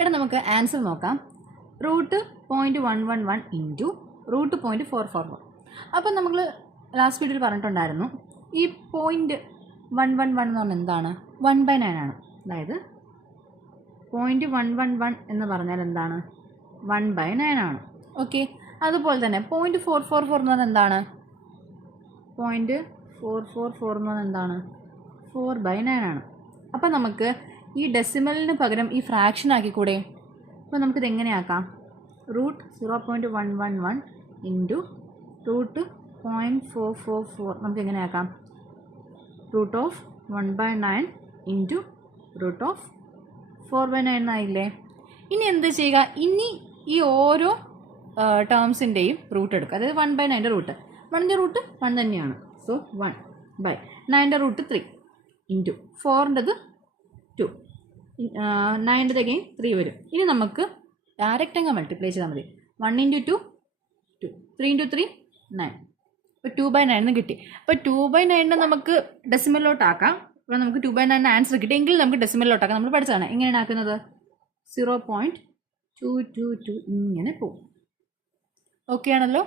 എടാ നമുക്ക് ആൻസർ നോക്കാം. √0.111 ഇൻറ്റു √0.444. അപ്പം നമ്മൾ ലാസ്റ്റ് വീഡിയോയിൽ പറഞ്ഞിട്ടുണ്ടായിരുന്നു ഈ 0.111 എന്ന് പറഞ്ഞാൽ എന്താണ്? 1/9 ആണ്. അതായത് 0.111 എന്ന് പറഞ്ഞാൽ എന്താണ്? 1/9 ആണ്. ഓക്കെ. അതുപോലെ തന്നെ 0.444 എന്ന് പറഞ്ഞാൽ എന്താണ്? 0.444 എന്ന് പറഞ്ഞാൽ എന്താണ്? 4/9 ആണ്. അപ്പം നമുക്ക് ഈ ഡെസിമലിന് പകരം ഈ ഫ്രാക്ഷൻ ആക്കിക്കൂടെ? അപ്പോൾ നമുക്കിത് എങ്ങനെയാക്കാം? √0.111 ഇൻറ്റു √0.444 നമുക്ക് എങ്ങനെയാക്കാം? √1/9 ഇൻറ്റു √4/9 എന്നായില്ലേ? ഇനി എന്ത് ചെയ്യുക? ഇനി ഈ ഓരോ ടേംസിൻ്റെയും റൂട്ട് എടുക്കുക. അതായത് 1/9 റൂട്ട്. 1ൻ്റെ റൂട്ട് 1 തന്നെയാണ്. സോ 1/9ൻ്റെ റൂട്ട് 3 ഇൻറ്റു 4ൻ്റെത് 2, 9ൻ്റെത് അഗെയിൻ 3 വരും. ഇനി നമുക്ക് ഡയറക്റ്റ് അങ്ങ് മൾട്ടിപ്ലൈ ചെയ്താൽ മതി. 1 × 2 2, 3 × 3 9. അപ്പോൾ 2/9 കിട്ടി. അപ്പോൾ 2/9 നമുക്ക് ഡെസിമലിലോട്ടാക്കാം. അപ്പോൾ നമുക്ക് 2/9 ആൻസർ കിട്ടി. എങ്കിൽ നമുക്ക് ഡെസിമലിലോട്ടാക്കാം. നമ്മൾ പഠിച്ചതാണ് എങ്ങനെയാണ് ആക്കുന്നത്? 0.222 ഇങ്ങനെ പോകും. ഓക്കെ ആണല്ലോ?